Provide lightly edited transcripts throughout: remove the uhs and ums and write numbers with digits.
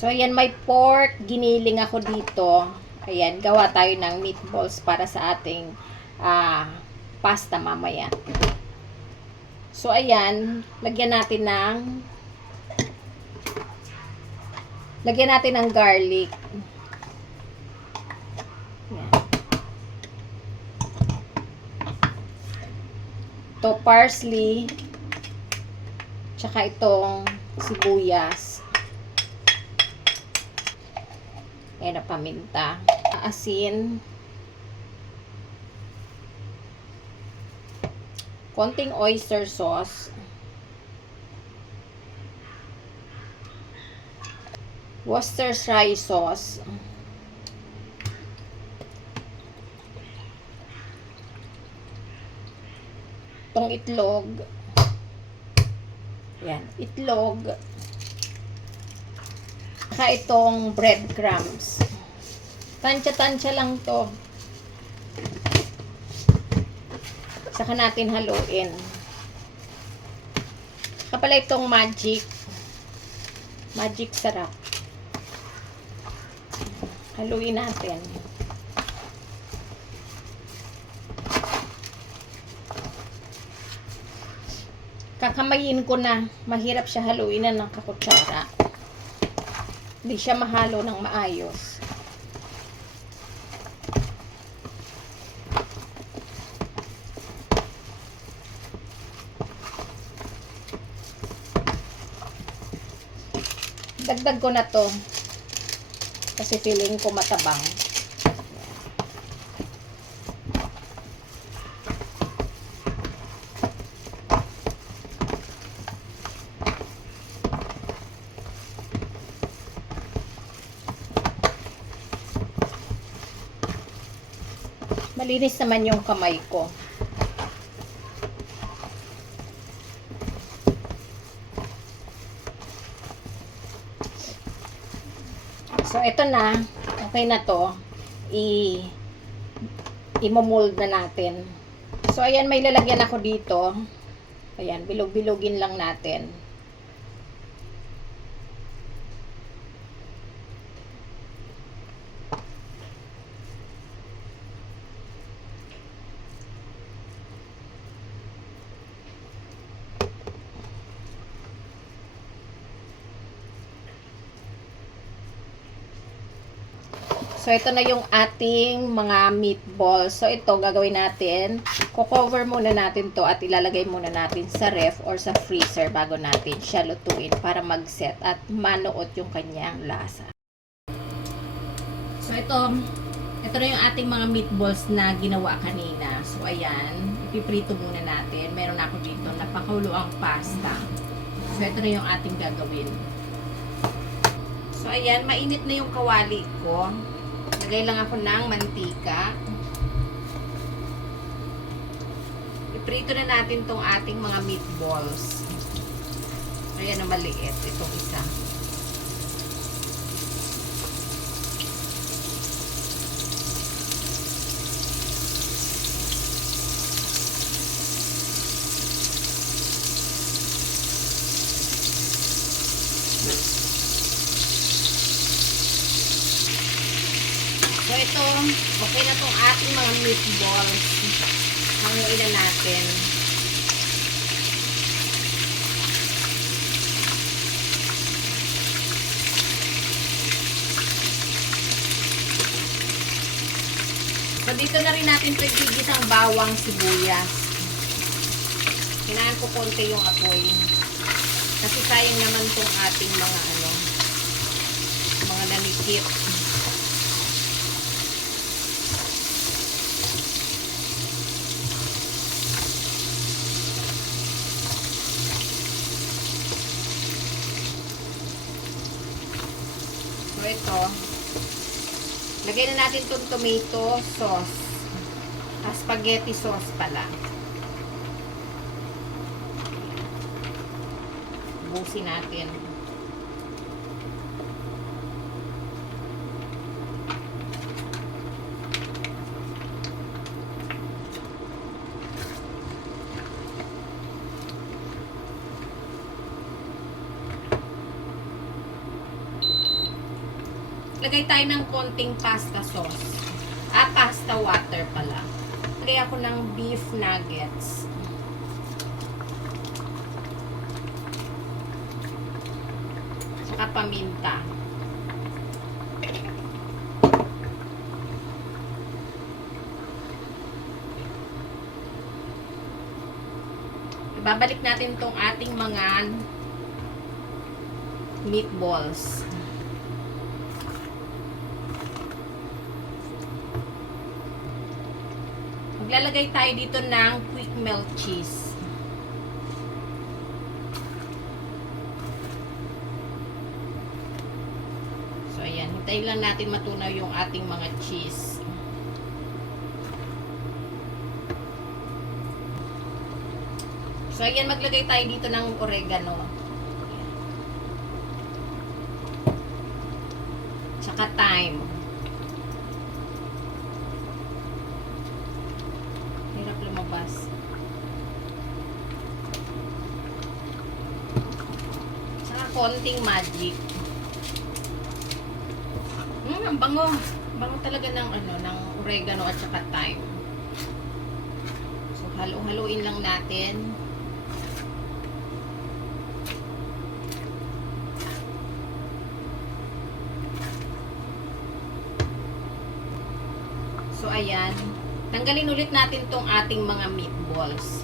So, ayan, may pork. Giniling ako dito. Ayan, gawa tayo ng meatballs para sa ating pasta mamaya. So, ayan, lagyan natin ng garlic. Ayan. Ito, parsley. Tsaka itong sibuyas. Ayan na paminta. Asin. Konting oyster sauce. Worcestershire sauce. Itong itlog. Ayan, itlog. Saka itong breadcrumbs. Tansya-tansya lang to. Saka natin haluin. Saka pala itong magic sarap. Haluin natin. Kakamayin ko na. Mahirap siya haluin na ng kakutsara. Hindi siya mahalo ng maayos. Dagdag ko na to. Kasi feeling ko matabang. Malinis naman yung kamay ko. So, ito na. Okay na to. I-mold na natin. So, ayan, may lalagyan ako dito. Ayan, bilog-bilogin lang natin. So, ito na yung ating mga meatballs. So, ito gagawin natin. Cover muna natin to at ilalagay muna natin sa ref or sa freezer bago natin siya lutuin para mag-set at manuot yung kanyang lasa. So, ito na yung ating mga meatballs na ginawa kanina. So, ayan. Ipiprito muna natin. Meron ako dito napakulo ang pasta. So, ito na yung ating gagawin. So, ayan. Mainit na yung kawali ko. Lagay lang ako ng mantika. Iprito na natin tong ating mga meatballs. Ayan na maliit. Itong isa. So, ito, okay na itong ating mga meatballs. Hanguin na natin. So, dito na rin natin ito igigisang bawang sibuyas. Hinaan ko konti yung apoy. Kasi sayang naman itong ating mga mga nanikip. So, ito. Lagay na natin itong tomato sauce. Spaghetti sauce pala. Busin natin. Lagay tayo ng konting pasta sauce. Pasta water pala. Lagay ako ng beef nuggets. Saka paminta. Ibabalik natin tong ating mga meatballs. Maglalagay tayo dito ng quick melt cheese. So, ayan. Hintayin lang natin matunaw yung ating mga cheese. So, ayan. Maglagay tayo dito ng oregano. Tsaka thyme. Hirap lumabas. Tsaka konting magic. Ang bango. Bango talaga ng ng oregano at saka thyme. So, halo-haloin lang natin. So, ayan. Tanggalin ulit natin tong ating mga meatballs.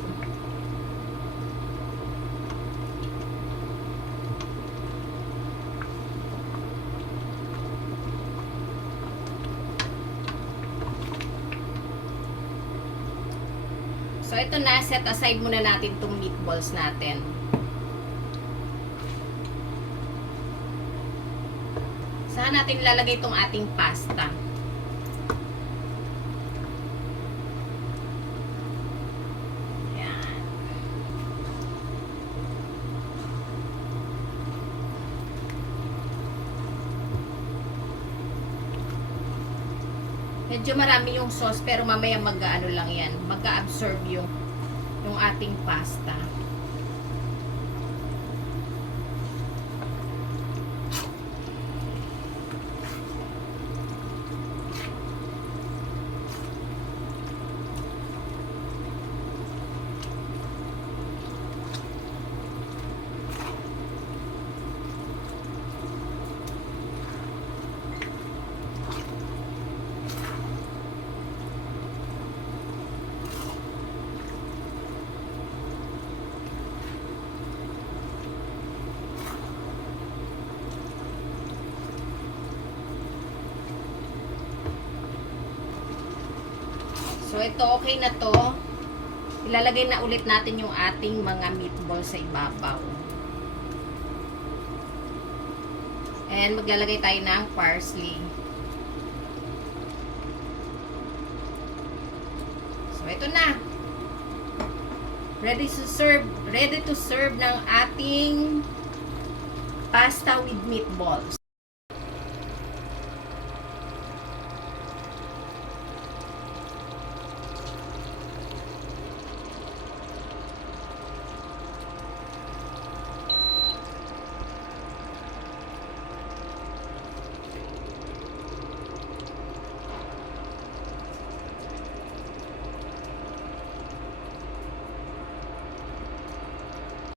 So, ito na. Set aside muna natin tong meatballs natin. Saan natin ilalagay tong ating pasta? Medyo marami yung sauce pero mamaya mag-ano lang yan. Mag-absorb yung ating pasta. So, ito okay na to. Ilalagay na ulit natin yung ating mga meatballs sa ibabaw. And maglalagay tayo ng parsley. So, ito na. Ready to serve. Ready to serve ng ating pasta with meatballs.